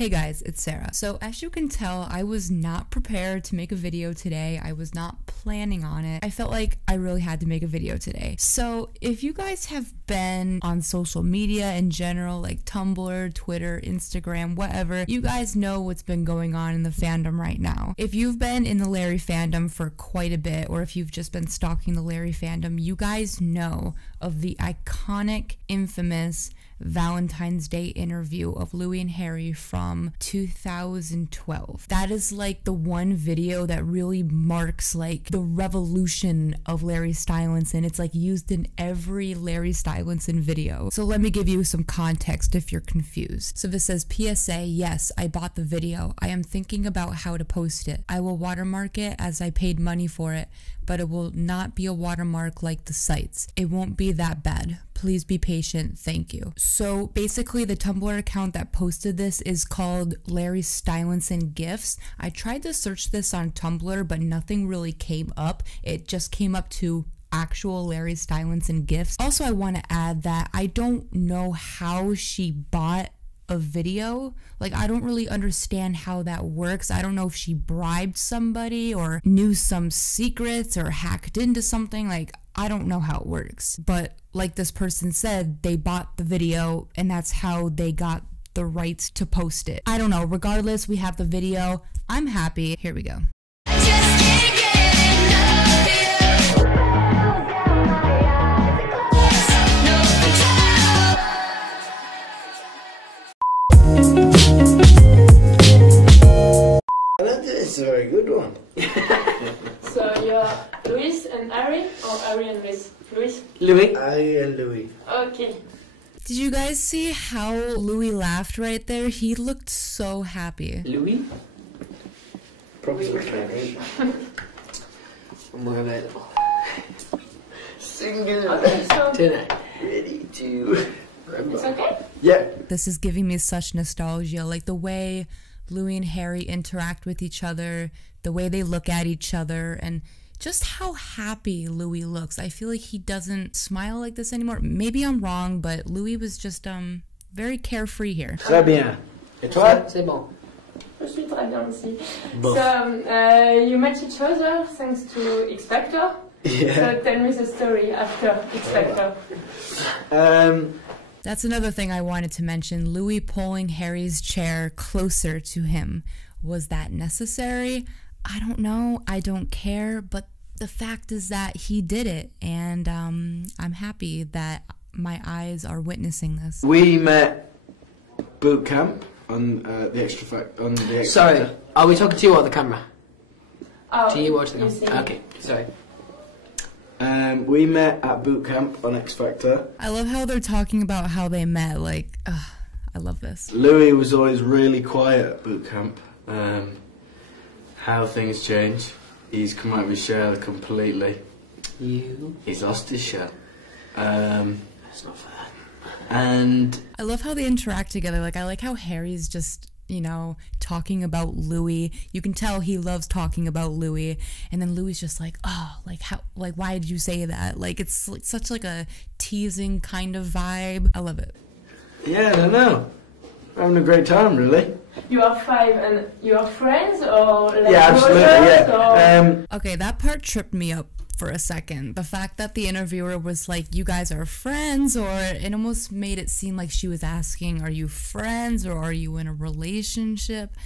Hey guys, it's Sarah. So as you can tell, I was not prepared to make a video today. I was not planning on it. I felt like I really had to make a video today. So if you guys have been on social media in general, like Tumblr, Twitter, Instagram, whatever, you guys know what's been going on in the fandom right now. If you've been in the Larry fandom for quite a bit, or if you've just been stalking the Larry fandom, you guys know of the iconic, infamous Valentine's Day interview of Louis and Harry from 2012. That is like the one video that really marks like the revolution of Larry Stylinson. It's like used in every Larry Stylinson video. So let me give you some context if you're confused. So this says, PSA, yes, I bought the video. I am thinking about how to post it. I will watermark it as I paid money for it, but it will not be a watermark like the sites. It won't be that bad. Please be patient. Thank you. So basically the Tumblr account that posted this is called Larry Stylinson Gifts. I tried to search this on Tumblr, but nothing really came up. It just came up to actual Larry Stylinson Gifts. Also, I want to add that I don't know how she bought a video. Like, I don't really understand how that works. I don't know if she bribed somebody or knew some secrets or hacked into something. Like, I don't know how it works. But like this person said, they bought the video and that's how they got the rights to post it. I don't know. Regardless, we have the video. I'm happy. Here we go. It's a very good one. So you're Louis and Harry, or Harry and Louis? Louis? Louis. Harry and Louis. Okay. Did you guys see how Louis laughed right there? He looked so happy. Louis? Probably French. I'm available. Singing Okay, so Tonight. ready to remember. it's okay? Yeah. This is giving me such nostalgia, like the way Louis and Harry interact with each other, the way they look at each other, and just how happy Louis looks. I feel like he doesn't smile like this anymore. Maybe I'm wrong, but Louis was just very carefree here. Très bien. Et toi? C'est bon. Je suis très bien aussi. Bon. So you met each other thanks to X Factor. Yeah. So tell me the story after X Factor. That's another thing I wanted to mention. Louis pulling Harry's chair closer to him. Was that necessary? I don't know. I don't care. But the fact is that he did it. And I'm happy that my eyes are witnessing this. We met boot camp on the X Sorry, are we talking to you or the camera? Oh, To you or to you them? see. Okay, sorry. We met at boot camp on X Factor. I love how they're talking about how they met. Like, I love this. Louis was always really quiet at boot camp. How things change. He's come out of his shell completely. He's lost his shell. That's not fair. And I love how they interact together. Like, I like how Harry's just, you know, talking about Louis. You can tell he loves talking about Louis. And then Louis just like, oh, like, how, like, why did you say that? Like, it's like, such like a teasing kind of vibe. I love it. yeah, I don't know. Having a great time, really. You are 5 and you are friends or like Yeah, absolutely, brothers, yeah. or Okay, that part tripped me up for a second. The fact that the interviewer was like, you guys are friends, or it almost made it seem like she was asking, are you friends or are you in a relationship?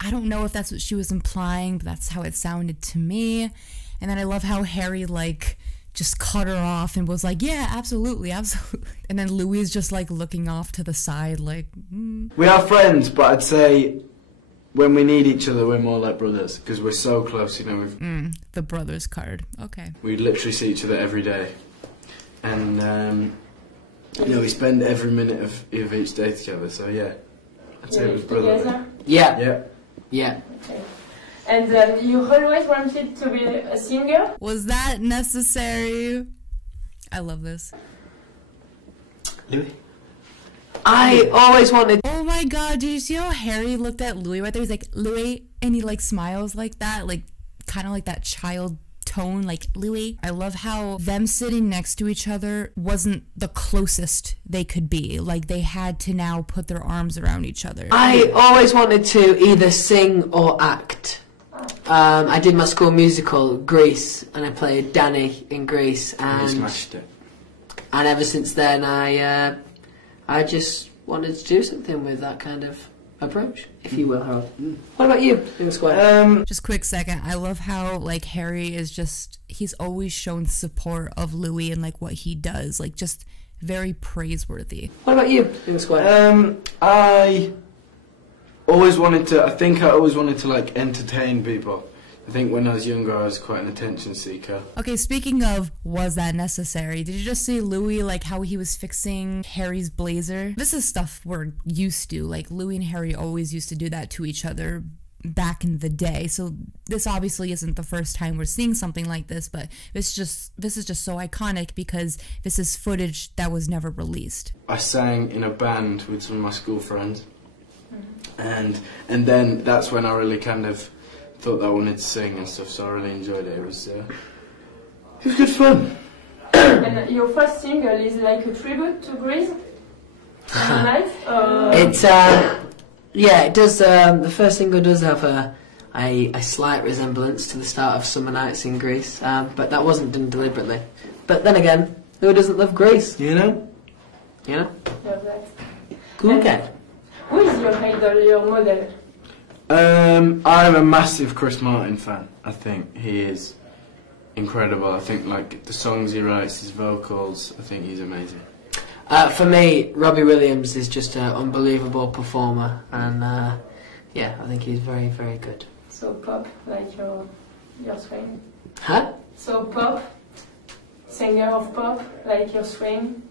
I don't know if that's what she was implying, but that's how it sounded to me. And then I love how Harry like just cut her off and was like, yeah, absolutely, absolutely. And then Louis is just like looking off to the side like, We are friends, but I'd say when we need each other, we're more like brothers because we're so close. You know, the brothers card. Okay. we literally see each other every day, and you know, we spend every minute of each day together. So yeah, I'd say it was brotherly. together. Yeah, Yeah. yeah. Okay. And you always wanted to be a singer? Was that necessary? I love this. Louis. I always wanted... Oh my god, did you see how Harry looked at Louis right there? He's like, Louis, and he like smiles like that, like kind of like that child tone, like Louis. I love how them sitting next to each other wasn't the closest they could be. Like they had to now put their arms around each other. I always wanted to either sing or act. I did my school musical, Grease, and I played Danny in Grease, And he smashed it. and ever since then I just wanted to do something with that kind of approach, if you will, Harold. What about you in the squad? Just quick second, I love how like Harry is just, he's always shown support of Louis and like what he does, like just very praiseworthy. What about you in the squad? I always wanted to, I think I always wanted to like entertain people. I think when I was younger I was quite an attention seeker. Okay, speaking of, was that necessary? Did you just see Louis, like how he was fixing Harry's blazer? This is stuff we're used to. Like Louis and Harry always used to do that to each other back in the day. So this obviously isn't the first time we're seeing something like this, but this is just so iconic because this is footage that was never released. I sang in a band with some of my school friends, and then that's when I really kind of thought that I wanted to sing and stuff, so I really enjoyed it. It was good fun. And your first single is like a tribute to Grease? It's yeah, it does. The first single does have a slight resemblance to the start of Summer Nights in Greece, but that wasn't done deliberately. But then again, who doesn't love Greece? You know? You know? Love that. Cool cat. Who is your idol, your model? I'm a massive Chris Martin fan. I think he is incredible. I think like the songs he writes, his vocals, I think he's amazing. For me, Robbie Williams is just an unbelievable performer, and yeah, I think he's very, very good. So pop, like your swing. Huh? So pop, singer of pop, like your swing.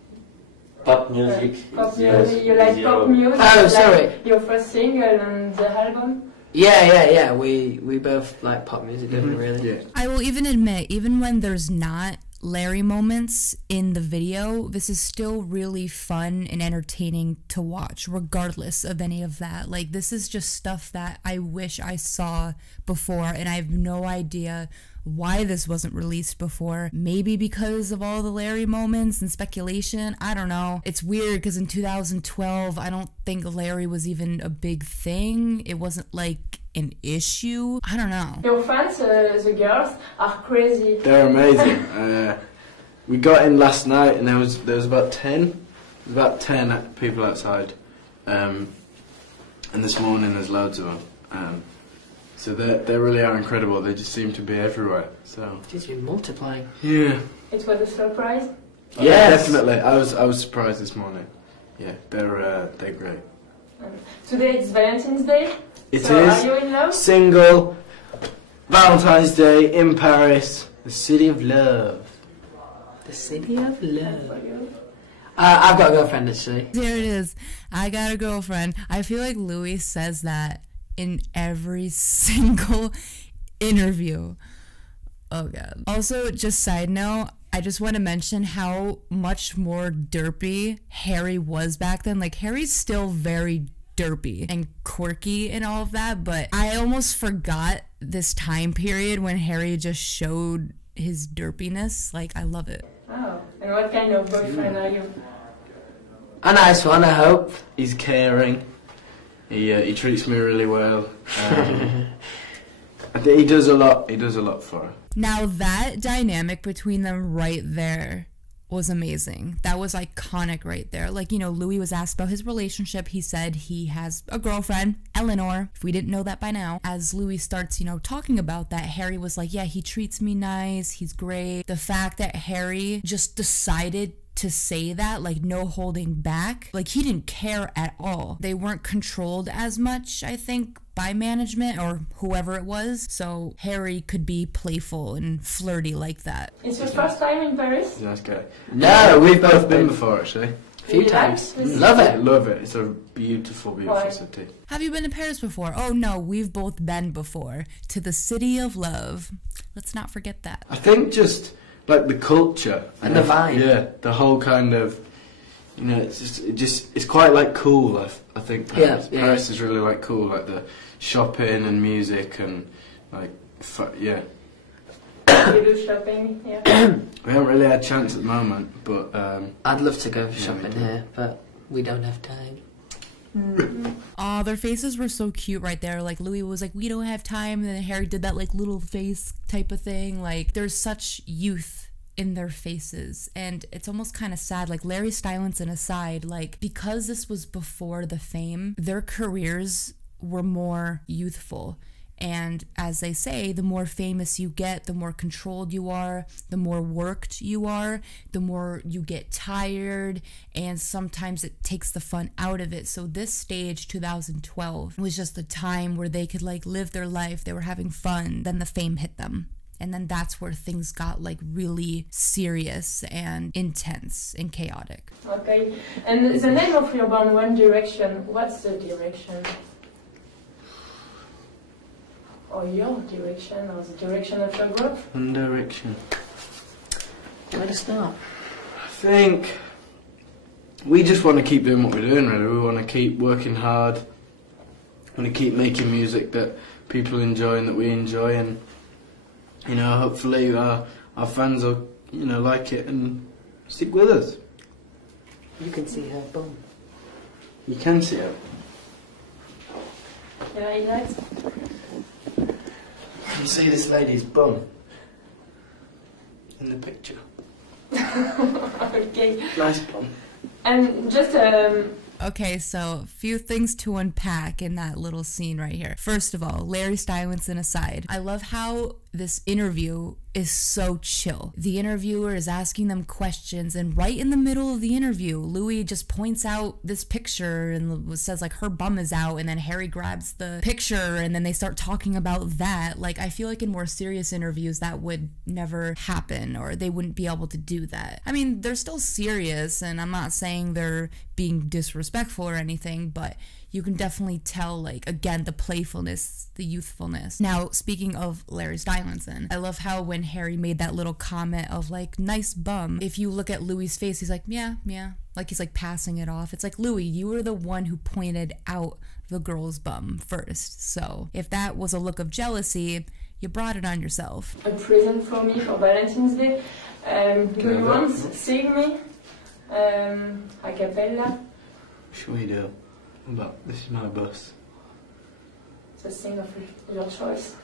Pop music. Pop Yes, music. You like zero. pop music? Oh, like sorry. Your first single and the album? Yeah. We both like pop music, don't we? Really? Yeah. I will even admit, even when there's not Larry moments in the video, this is still really fun and entertaining to watch, regardless of any of that. Like, this is just stuff that I wish I saw before, and I have no idea why this wasn't released before. Maybe because of all the Larry moments and speculation. I don't know. It's weird because in 2012, I don't think Larry was even a big thing. It wasn't like an issue. I don't know. Your fans, the girls, are crazy. They're amazing. We got in last night and there was about 10 people outside, and this morning there's loads of them. So they really are incredible. They just seem to be everywhere. So Just been multiplying. yeah, It was a surprise. yeah, definitely. I was surprised this morning. Yeah, they're great. Today it's Valentine's Day. It So is are you in love? single Valentine's Day in Paris, the city of love. The city of love. For you? I've got a girlfriend actually. There it is. I got a girlfriend. I feel like Louis says that in every single interview. Oh god. Also, just side note, I just want to mention how much more derpy Harry was back then. Like, Harry's still very derpy and quirky and all of that, but I almost forgot this time period when Harry just showed his derpiness. Like, I love it. Oh, and what kind of boyfriend are you? A nice one, I hope. He's caring. He treats me really well. I think he does a lot. He does a lot for her. Now, that dynamic between them right there was amazing. That was iconic right there. Like, you know, Louis was asked about his relationship. He said he has a girlfriend, Eleanor, if we didn't know that by now. As Louis starts, you know, talking about that, Harry was like, yeah, he treats me nice, he's great. The fact that Harry just decided to say that, like, no holding back, like, he didn't care at all. They weren't controlled as much, I think, by management or whoever it was, so Harry could be playful and flirty like that. It's your first time in Paris? He's a nice guy. No, we've both been before actually. A few You times. like this? Love I it. love it. It's a beautiful, beautiful Why? city. Have you been to Paris before? Oh no, we've both been before. To the city of love. Let's not forget that. I think just like the culture And the vibe. Yeah, the whole kind of, you know, it's quite like cool. I think Paris. Yeah. Paris is really like cool, like the shopping and music and like yeah. you do shopping here? We haven't really had a chance at the moment, but I'd love to go we shopping do. here, but we don't have time. Aw, their faces were so cute right there. Like, Louis was like, we don't have time, and then Harry did that, like, little face type of thing. Like, there's such youth in their faces, and it's almost kind of sad. Like, Larry Stylinson aside, like, because this was before the fame, their careers were more youthful. And as they say, the more famous you get, the more controlled you are, the more worked you are, the more you get tired, and sometimes it takes the fun out of it. So this stage, 2012, was just a time where they could like live their life, they were having fun, then the fame hit them. And then that's where things got like really serious and intense and chaotic. Okay. And the name of your band, One Direction, what's the direction? Or your direction, or the direction of your group? One Direction. Where to start? I think we just want to keep doing what we're doing, really. We want to keep working hard. We want to keep making music that people enjoy and that we enjoy, and you know, hopefully our fans will, you know, like it and stick with us. You can see her bum. You can see it. Yeah, nice. Can you see this lady's bum in the picture? Okay. Nice bum. And just Okay, so a few things to unpack in that little scene right here. First of all, Larry Stylinson aside, I love how this interview is so chill. The interviewer is asking them questions, and right in the middle of the interview, Louis just points out this picture and says like her bum is out, and then Harry grabs the picture and then they start talking about that. Like, I feel like in more serious interviews that would never happen, or they wouldn't be able to do that. I mean, they're still serious, and I'm not saying they're being disrespectful or anything, but you can definitely tell, like, again, the playfulness, the youthfulness. Now, speaking of Larry Stylinson, I love how when Harry made that little comment of, like, nice bum, if you look at Louis' face, he's like, yeah, like he's, like, passing it off. It's like, Louis, you were the one who pointed out the girl's bum first. So if that was a look of jealousy, you brought it on yourself. a present for me for Valentine's Day. Do you want to sing me a cappella? Should we do? But this is my bus. So sing of your choice.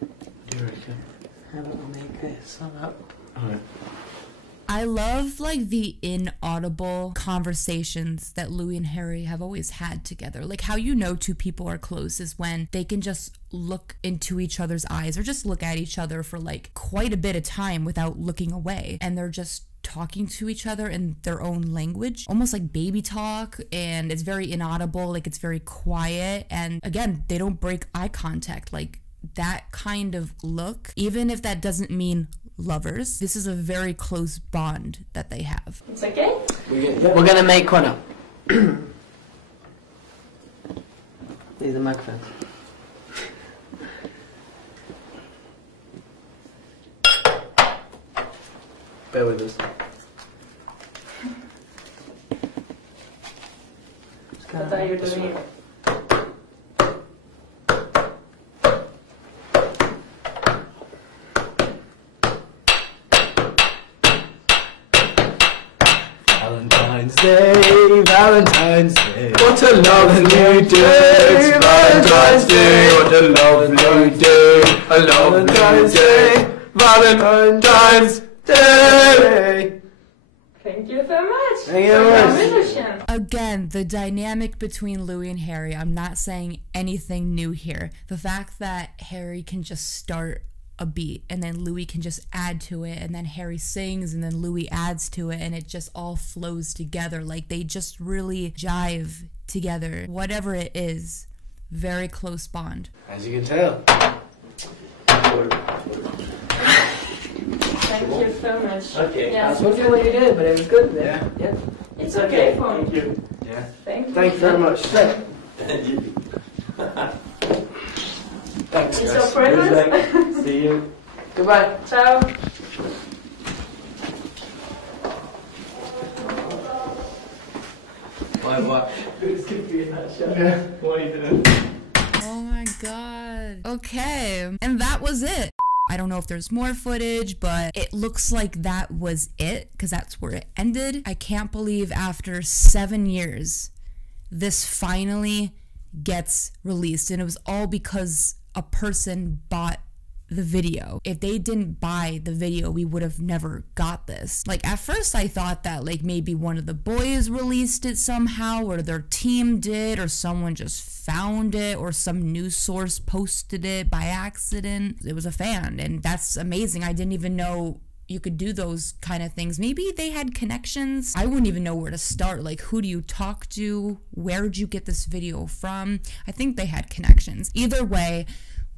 What do you reckon? How about we make this song up? Alright. I love, like, the inaudible conversations that Louis and Harry have always had together. Like, how you know two people are close is when they can just look into each other's eyes or just look at each other for, like, quite a bit of time without looking away. And they're just talking to each other in their own language, almost like baby talk, and it's very inaudible, like, it's very quiet. And again, they don't break eye contact. Like, that kind of look, even if that doesn't mean lovers, this is a very close bond that they have. It's okay? We're gonna make one up. These are microphones. Bear with us. What are you doing? Valentine's Day, Valentine's Day. What a lovely day, it's Valentine's Day. What a lovely day, a lovely day, Valentine's Day. Thank you so much. Thank you So very you're a much. musician. Again, the dynamic between Louis and Harry, I'm not saying anything new here. The fact that Harry can just start a beat and then Louis can just add to it, and then Harry sings and then Louis adds to it, and it just all flows together. Like, they just really jive together. Whatever it is, very close bond. As you can tell. Thank you so much. Okay. Yeah, That's what you did, but it was good. Yeah. Yeah. it's okay for Thank me. you. Yeah. Thank you. Thank you very much. Thank you. Thanks, It's guys. your present. See you. Goodbye. Ciao. Bye bye. It's good being that shot. Yeah. What are you doing? Oh my god. Okay. And that was it. I don't know if there's more footage, but it looks like that was it, because that's where it ended. I can't believe after 7 years, this finally gets released, and it was all because a person bought the video. If they didn't buy the video, we would have never got this. Like, at first I thought that like maybe one of the boys released it somehow, or their team did, or someone just found it, or some news source posted it by accident. It was a fan, and that's amazing. I didn't even know you could do those kind of things. Maybe they had connections. I wouldn't even know where to start. Like, who do you talk to? Where'd you get this video from? I think they had connections. Either way,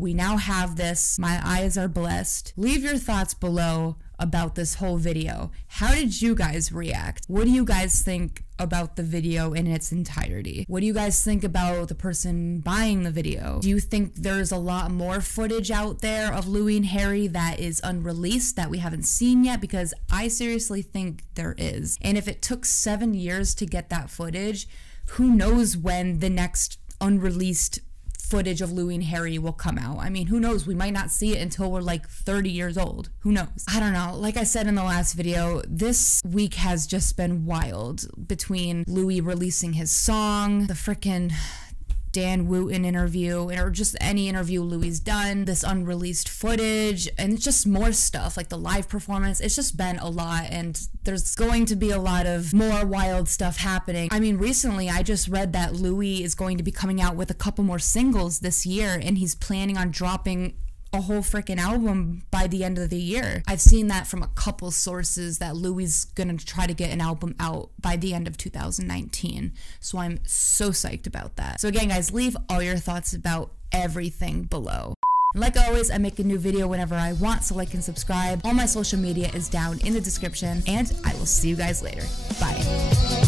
we now have this. My eyes are blessed. Leave your thoughts below about this whole video. How did you guys react? What do you guys think about the video in its entirety? What do you guys think about the person buying the video? Do you think there's a lot more footage out there of Louis and Harry that is unreleased that we haven't seen yet? Because I seriously think there is. And if it took 7 years to get that footage, who knows when the next unreleased footage of Louis and Harry will come out. I mean, who knows? We might not see it until we're like 30 years old. Who knows? I don't know. Like I said in the last video, this week has just been wild, between Louis releasing his song, the frickin' Dan Wooten interview, or just any interview Louis done, this unreleased footage, and it's just more stuff, like the live performance. It's just been a lot, and there's going to be a lot of more wild stuff happening. I mean, recently I just read that Louis is going to be coming out with a couple more singles this year, and he's planning on dropping a whole freaking album by the end of the year. I've seen that from a couple sources, that Louis is gonna try to get an album out by the end of 2019. So I'm so psyched about that. So again, guys, leave all your thoughts about everything below. And like always, I make a new video whenever I want, so like and subscribe. All my social media is down in the description, and I will see you guys later. Bye.